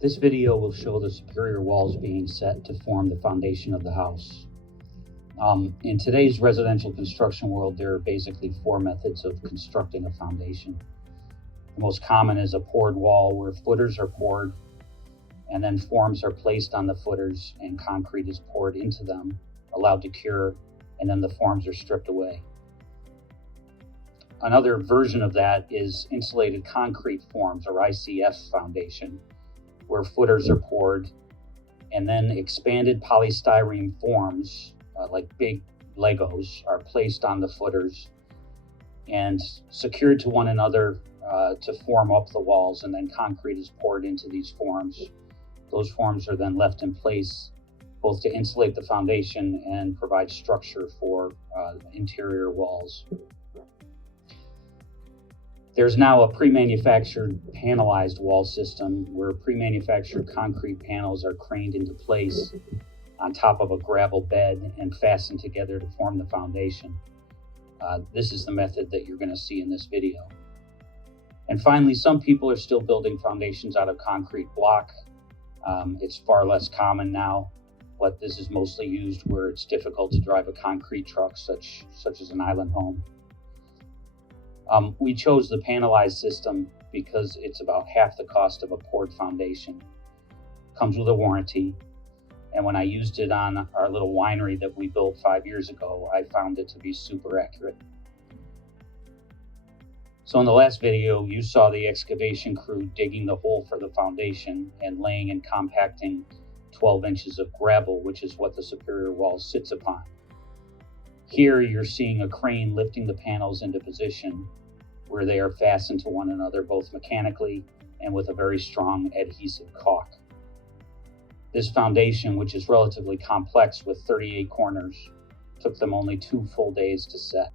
This video will show the superior walls being set to form the foundation of the house. In today's residential construction world, there are basically four methods of constructing a foundation. The most common is a poured wall, where footers are poured and then forms are placed on the footers and concrete is poured into them, allowed to cure, and then the forms are stripped away. Another version of that is insulated concrete forms, or ICF foundation, where footers are poured and then expanded polystyrene forms, like big Legos, are placed on the footers and secured to one another to form up the walls, and then concrete is poured into these forms. Those forms are then left in place both to insulate the foundation and provide structure for interior walls. There's now a pre-manufactured panelized wall system where pre-manufactured concrete panels are craned into place on top of a gravel bed and fastened together to form the foundation. This is the method that you're going to see in this video. And finally, some people are still building foundations out of concrete block. It's far less common now, but this is mostly used where it's difficult to drive a concrete truck, such as an island home. We chose the panelized system because it's about half the cost of a poured foundation. Comes with a warranty, and when I used it on our little winery that we built 5 years ago, I found it to be super accurate. So in the last video, you saw the excavation crew digging the hole for the foundation and laying and compacting 12 inches of gravel, which is what the superior wall sits upon. Here you're seeing a crane lifting the panels into position where they are fastened to one another, both mechanically and with a very strong adhesive caulk. This foundation, which is relatively complex with 38 corners, took them only 2 full days to set.